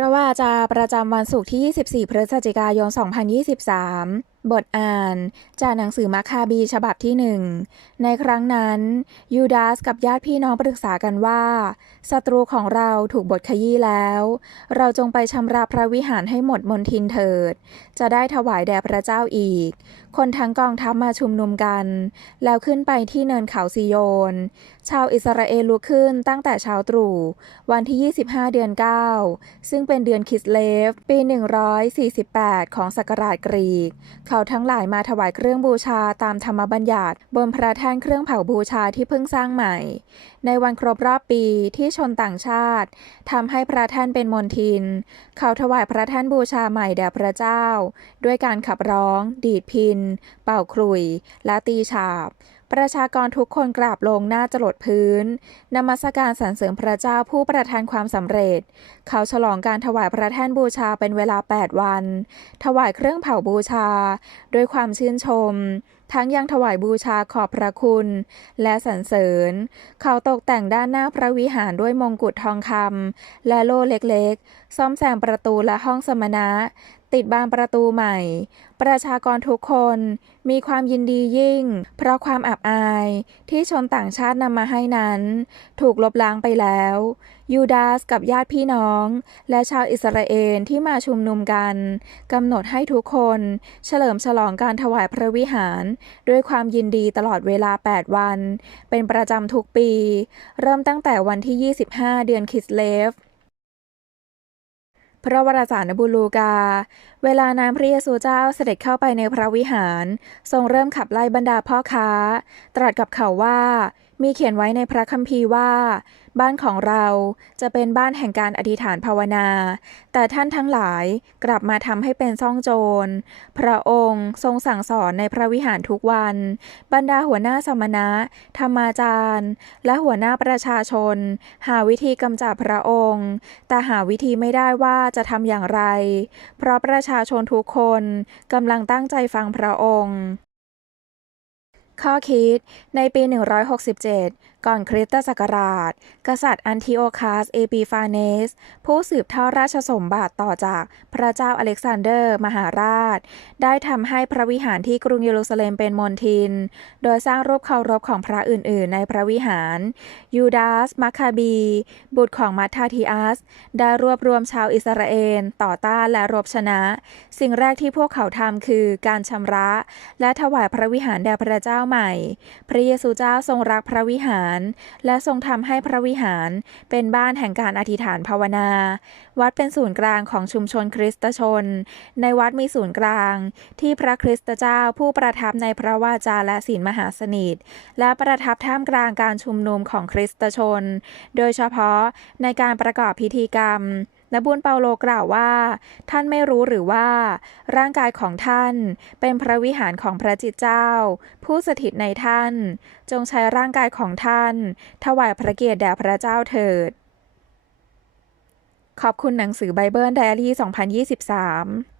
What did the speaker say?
พระวาจาประจำวันศุกร์ที่ 24 พฤศจิกายน 2023 บทอ่านจากหนังสือมัคคาบีฉบับที่หนึ่ง ในครั้งนั้นยูดาสกับญาติพี่น้องปรึกษากันว่าศัตรูของเราถูกบทขยี้แล้ว เราจงไปชำระพระวิหารให้หมดมนทินเถิด จะได้ถวายแด่พระเจ้าอีก คนทั้งกองทัพมาชุมนุมกัน แล้วขึ้นไปที่เนินเขาซิโยน ชาวอิสราเอลลุกขึ้นตั้งแต่เช้าตรู่วันที่ 25 เดือน 9 ซึ่งเป็นเดือนคิสเลฟ ปี 148 ของศักราชกรีกเขาทั้งหลายมาถวายเครื่องบูชาตามธรรมบัญญัติบนพระแท่นเครื่องเผาบูชาที่เพิ่งสร้างใหม่ ในวันครบรอบปีที่ชนต่างชาติทำให้พระแท่นเป็นมนทิน เขาถวายพระแท่นบูชาใหม่แด่พระเจ้า ด้วยการขับร้อง ดีดพิน เป่าครุย และตีฉาบ ประชากรทุกคนกราบลงหน้าจรดพื้น นมัสการสรรเสริญพระเจ้าผู้ประทานความสำเร็จ เขาฉลองการถวายพระแท่นบูชาเป็นเวลา 8 วัน ถวายเครื่องเผาบูชา ด้วยความชื่นชม ทั้งยังถวายบูชาขอบพระคุณ และสรรเสริญ เขาตกแต่งด้านหน้าพระวิหารด้วยมงกุฎทองคำและโล่เล็กๆ ซ่อมแซมประตูและห้องสมณะติดบานประตูใหม่ ประชากรทุกคนมีความยินดียิ่ง เพราะความอับอายที่ชนต่างชาตินำมาให้นั้น ถูกลบล้างไปแล้ว ยูดาสกับญาติพี่น้อง และชาวอิสราเอลที่มาชุมนุมกันกำหนดให้ทุกคน เฉลิมฉลองการถวายพระวิหาร ด้วยความยินดีตลอดเวลา 8 วัน เป็นประจำทุกปี เริ่มตั้งแต่วันที่ 25 เดือนคิสเลฟ พระวรสารบูลูกา เวลานานพระเยซูเจ้าเสด็จเข้าไปในพระวิหาร ทรงเริ่มขับไล่บรรดาพ่อค้า ตรัสกับเขาว่า มีเขียนไว้ในพระคัมภีร์ว่า บ้านของเราจะเป็นบ้านแห่งการอธิษฐานภาวนา แต่ท่านทั้งหลายกลับมาทำให้เป็นซ่องโจร พระองค์ทรงสั่งสอนในพระวิหารทุกวัน บรรดาหัวหน้าสมณะ ธรรมาจารย์ และหัวหน้าประชาชน หาวิธีกำจัดพระองค์ แต่หาวิธีไม่ได้ว่าจะทำอย่างไร เพราะประชาชนทุกคนกำลังตั้งใจฟังพระองค์ข้อคิดในปี 167 ก่อนคริสตศักราช กษัตริย์อันทิโอคัสเอปีฟาเนส ผู้สืบทอดราชสมบัติต่อจากพระเจ้าอเล็กซานเดอร์มหาราช ได้ทำให้พระวิหารที่กรุงเยรูซาเล็มเป็นมณฑิน โดยสร้างรูปเคารพของพระอื่น ๆ ในพระวิหาร ยูดาสมัคคาบี บุตรของมัทธาธิอัส ได้รวบรวมชาวอิสราเอลต่อต้านและรบชนะ สิ่งแรกที่พวกเขาทำคือการชำระ และถวายพระวิหารแด่พระเจ้าใหม่ พระเยซูเจ้าทรงรักพระวิหารและทรงทำให้พระวิหารเป็นบ้านแห่งการอธิษฐานภาวนา วัดเป็นศูนย์กลางของชุมชนคริสตชน ในวัดมีศูนย์กลาง ที่พระคริสตเจ้าผู้ประทับในพระวาจาและศีลมหาสนิท และประทับท่ามกลางการชุมนุมของคริสตชน โดยเฉพาะในการประกอบพิธีกรรมนบุญเปาโลกล่าวว่า ท่านไม่รู้หรือว่า ร่างกายของท่านเป็นพระวิหารของพระจิตเจ้า ผู้สถิตในท่าน จงใช้ร่างกายของท่าน ถวายพระเกียรติแด่พระเจ้าเถิด ขอบคุณหนังสือไบเบิลไดอารี่ 2023